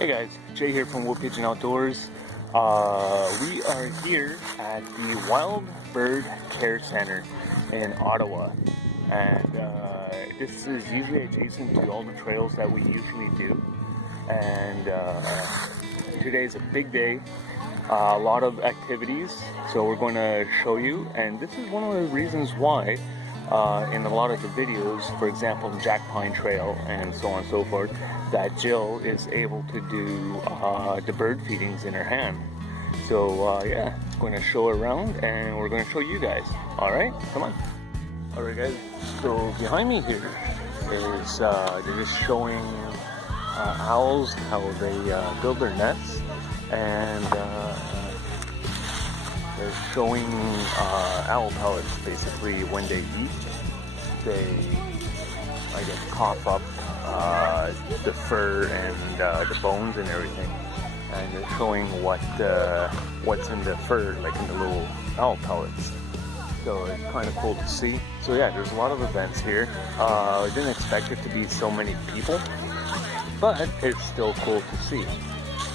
Hey guys, Jay here from WoodPigeon Outdoors. We are here at the Wild Bird Care Center in Ottawa, and this is usually adjacent to all the trails that we usually do. And today is a big day, a lot of activities, so we're going to show you. And this is one of the reasons why in a lot of the videos, for example the Jack Pine Trail and so on and so forth, that Jill is able to do the bird feedings in her hand. So yeah, going to show around and we're going to show you guys. Alright, come on. Alright guys, so behind me here is they're just showing owls how they build their nests, and they're showing owl pellets. Basically when they eat, they, I guess, cough up the fur and the bones and everything, and they're showing what's in the fur, like in the little owl pellets. So it's kind of cool to see. So yeah, there's a lot of events here. I didn't expect it to be so many people, but it's still cool to see.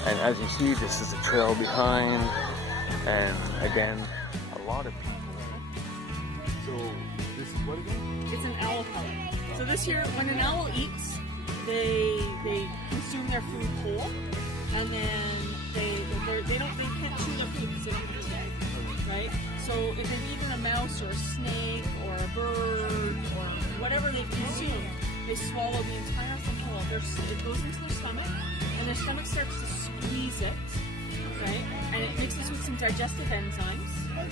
And as you see, this is a trail behind, and again, a lot of people. So this is what again? It's an owl pellet. So this year, when an owl eats, they consume their food whole, and then they can't chew their food because they don't have a tag, right? So if they've eaten a mouse or a snake or a bird or whatever they've consumed, they swallow the entire thing whole. It goes into their stomach, and their stomach starts to squeeze it, okay? And it mixes with some digestive enzymes. Right?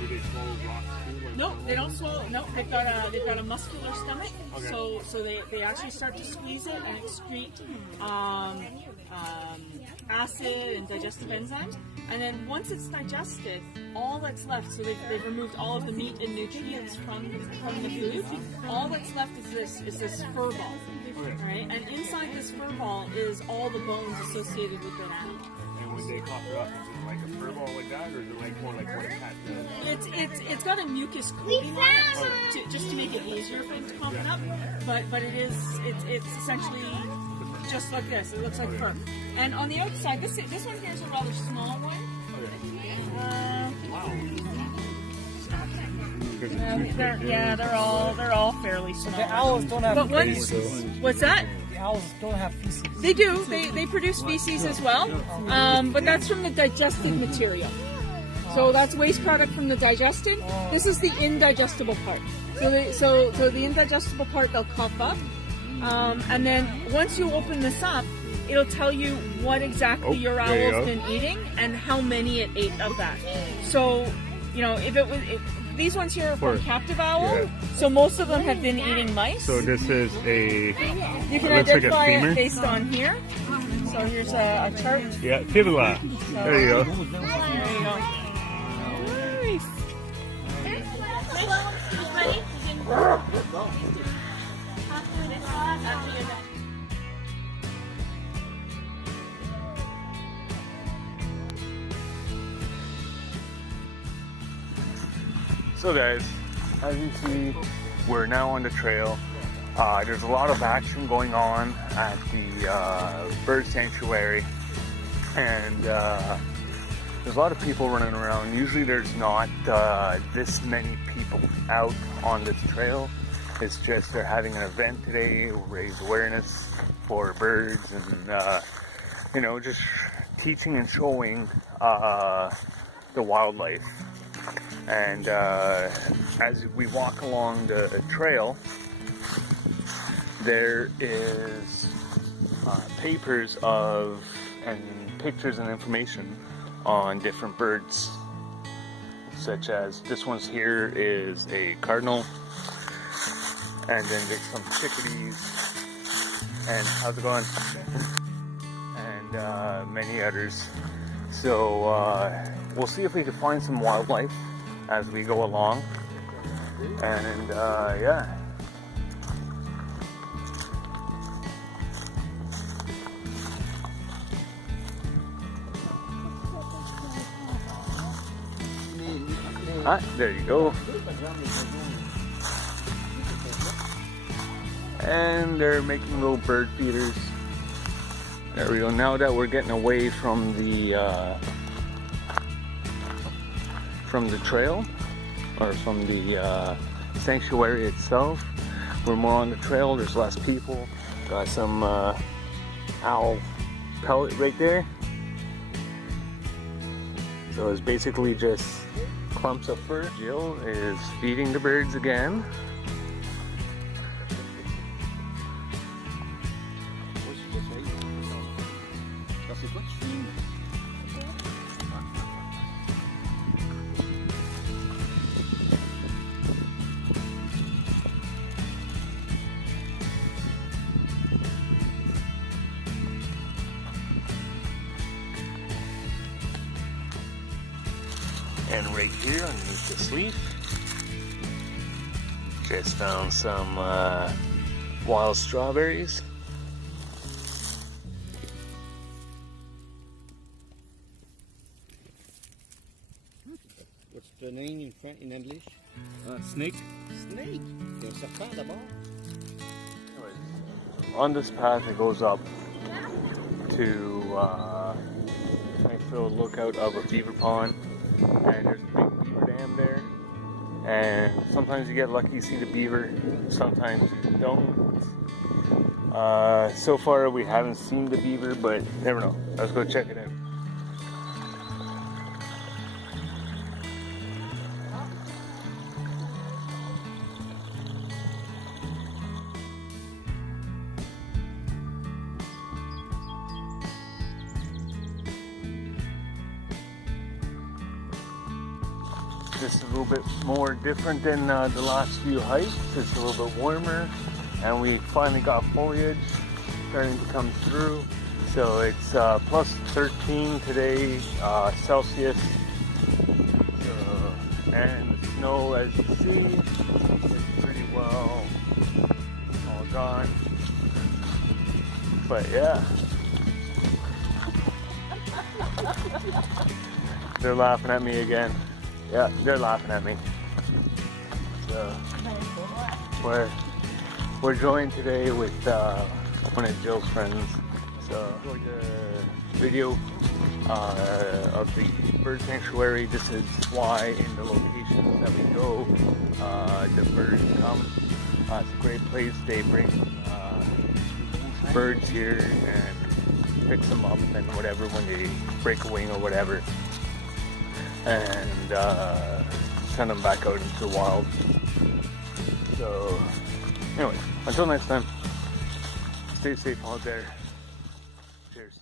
Do they swallow rocks too? No, they don't swallow. No, they've got a muscular stomach, okay. So they actually start to squeeze it and excrete acid and digestive enzymes. And then once it's digested, all that's left, so they've removed all of the meat and nutrients from the food. All that's left is this fur ball, right? And inside this fur ball is all the bones associated with that animal. And when they cough it up, is it like a fur ball like that, or is it like more like what a cat does? It's got a mucus coating on it, just to make it easier for them to cough it up. But it's essentially just like this. It looks like fur. And on the outside, this one here is a rather small one. They're all fairly small. The owls don't have feces. What's that? The owls don't have feces. They do. They produce feces as well, but that's from the digested material. So that's waste product from the digested. This is the indigestible part. So the indigestible part they'll cough up, and then once you open this up, it'll tell you what exactly your owl's been eating and how many it ate of that. So, you know, these ones here are from captive owl, so most of them have been eating mice. So this is you can identify it based on here. So here's a chart. Yeah, fibula. There you go. There you go. So guys, as you see, we're now on the trail. There's a lot of action going on at the bird sanctuary, and there's a lot of people running around. Usually there's not this many people out on this trail. It's just they're having an event today, raise awareness for birds, and you know, just teaching and showing the wildlife. And as we walk along the trail, there is papers and pictures and information on different birds, such as this one's here is a cardinal, and then there's some chickadees, and how's it going? And many others. So we'll see if we can find some wildlife as we go along, and yeah. Ah, there you go. And they're making little bird feeders. There we go. Now that we're getting away from the trail, or from the sanctuary itself, we're more on the trail. There's less people. Got some owl pellet right there. So it's basically just clumps of fur. Jill is feeding the birds again. And right here underneath this leaf, just found some wild strawberries. What's the name in French, in English? Snake. Snake. Il y a un serpent d'abord. On this path it goes up to nice little lookout of a beaver pond, and there's a big beaver dam there, and sometimes you get lucky to see the beaver, sometimes you don't. So far we haven't seen the beaver, but never know. Let's go check it out. This is a little bit more different than the last few hikes. It's a little bit warmer, and we finally got foliage starting to come through. So it's plus 13 today Celsius, and the snow, as you see, is pretty well all gone. But yeah, they're laughing at me again. Yeah, they're laughing at me. So we're joined today with one of Jill's friends. So enjoy the video of the bird sanctuary. This is why in the locations that we go, the birds come. It's a great place. They bring birds here and fix them up and whatever when they break a wing or whatever, and send them back out into the wild. So anyway, until next time, stay safe out there. Cheers.